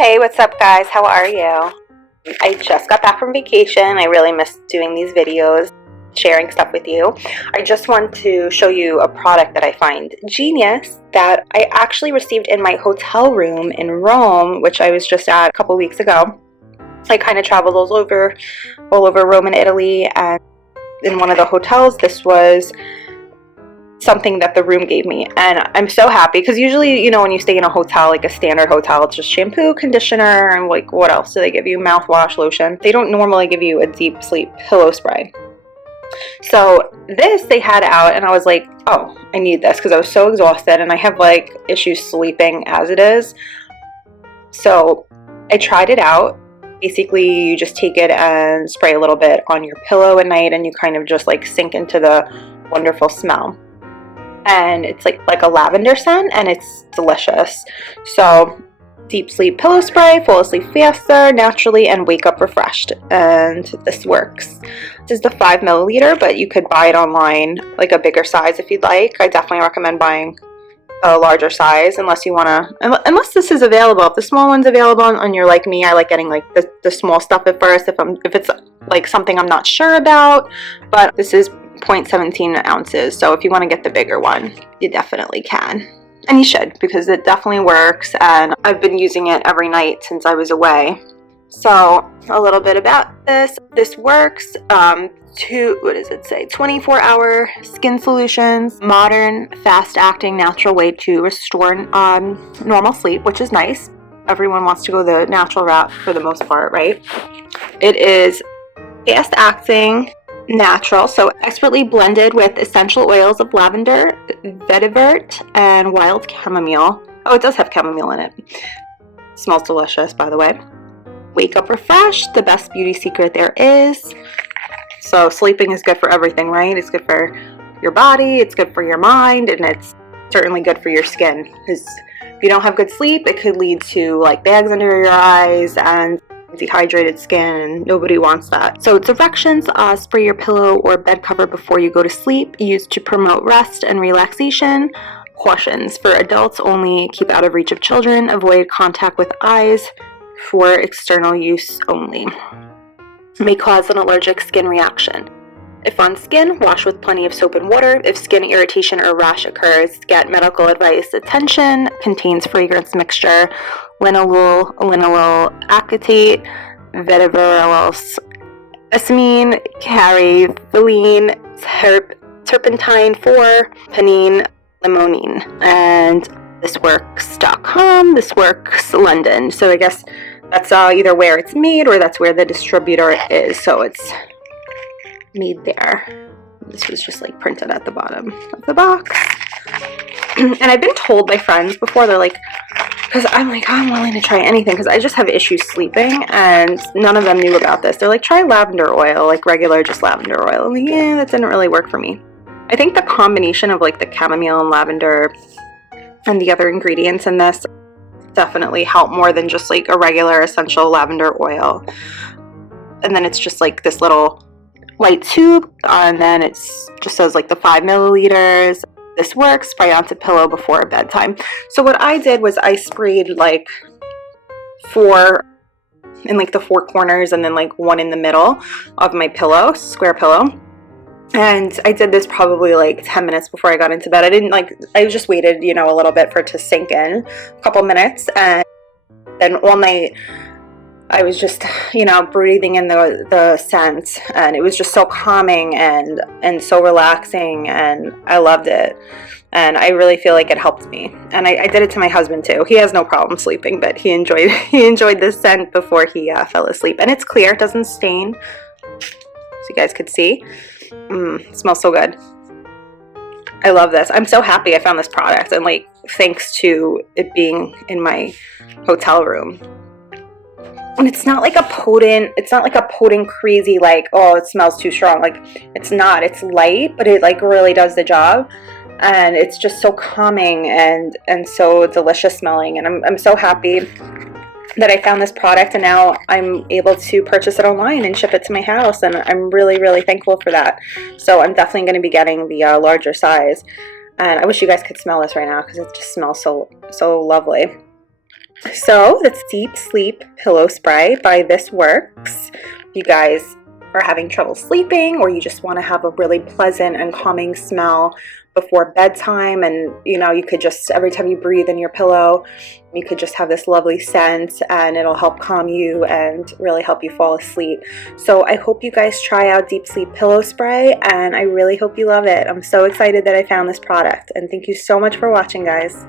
Hey, what's up guys? How are you? I just got back from vacation. I really missed doing these videos, sharing stuff with you. I just want to show you a product that I find genius that I actually received in my hotel room in Rome, which I was just at a couple weeks ago. I kind of traveled all over Rome and Italy, and in one of the hotels, this was something that the room gave me, and I'm so happy because usually, you know, when you stay in a hotel, like a standard hotel, it's just shampoo, conditioner, and like what else do they give you? Mouthwash, lotion. They don't normally give you a deep sleep pillow spray. So this they had out, and I was like, oh, I need this because I was so exhausted and I have like issues sleeping as it is. So I tried it out. Basically, you just take it and spray a little bit on your pillow at night, and you kind of just like sink into the wonderful smell. And it's like a lavender scent, and it's delicious. So deep sleep pillow spray, fall asleep faster, naturally, and wake up refreshed. And this works. This is the 5 milliliter, but you could buy it online, like a bigger size if you'd like. I definitely recommend buying a larger size unless you want to, unless this is available. If the small one's available and you're like me, I like getting like the small stuff at first if it's like something I'm not sure about. But this is 0.17 ounces, so if you want to get the bigger one, you definitely can, and you should, because it definitely works, and I've been using it every night since I was away. So a little bit about this works. What does it say? 24-hour skin solutions, modern, fast-acting, natural way to restore normal sleep, which is nice. Everyone wants to go the natural route for the most part, right? It is fast-acting, natural, so expertly blended with essential oils of lavender, vetiver, and wild chamomile. Oh, it does have chamomile in it. Smells delicious, by the way. Wake up refreshed, the best beauty secret there is. So sleeping is good for everything, right? It's good for your body, it's good for your mind, and it's certainly good for your skin, because if you don't have good sleep, it could lead to like bags under your eyes and dehydrated skin, and nobody wants that. So directions: spray your pillow or bed cover before you go to sleep, used to promote rest and relaxation. Cautions: for adults only, keep out of reach of children, avoid contact with eyes, for external use only. May cause an allergic skin reaction. If on skin, wash with plenty of soap and water. If skin irritation or rash occurs, get medical advice. Attention: contains fragrance mixture, linalool acetate, vetiver, esmine, caryophyllene, turpentine 4, panine, limonene, and ThisWorks.com, ThisWorks London. So I guess that's either where it's made or that's where the distributor is. So it's made there. This was just like printed at the bottom of the box. And I've been told by friends before, they're like, because I'm like, oh, I'm willing to try anything because I just have issues sleeping, and none of them knew about this. They're like, try lavender oil, like regular just lavender oil. I'm like, yeah, that didn't really work for me. I think the combination of like the chamomile and lavender and the other ingredients in this definitely help more than just like a regular essential lavender oil. And then it's just like this little light tube, and then it's just says like the 5 milliliters. This works. Spray onto pillow before bedtime. So what I did was I sprayed like 4 in like the 4 corners, and then like 1 in the middle of my pillow, square pillow. And I did this probably like 10 minutes before I got into bed. I just waited, you know, a little bit for it to sink in, a couple minutes, and then all night I was just, you know, breathing in the scent, and it was just so calming and so relaxing, and I loved it. And I really feel like it helped me. And I did it to my husband too. He has no problem sleeping, but he enjoyed this scent before he fell asleep. And it's clear, it doesn't stain, so you guys could see. It smells so good. I love this. I'm so happy I found this product, and like thanks to it being in my hotel room. And it's not like a potent crazy like, oh, it smells too strong. Like, it's not. It's light, but it like really does the job. And it's just so calming and so delicious smelling. And I'm so happy that I found this product, and now I'm able to purchase it online and ship it to my house, and I'm really, really thankful for that. So I'm definitely going to be getting the larger size, and I wish you guys could smell this right now because it just smells so lovely. So that's Deep Sleep Pillow Spray by ThisWorks. You guys are having trouble sleeping, or you just want to have a really pleasant and calming smell before bedtime, and you could just, every time you breathe in your pillow, you could just have this lovely scent, and it'll help calm you and really help you fall asleep. So I hope you guys try out Deep Sleep Pillow Spray, and I really hope you love it. I'm so excited that I found this product, and thank you so much for watching, guys.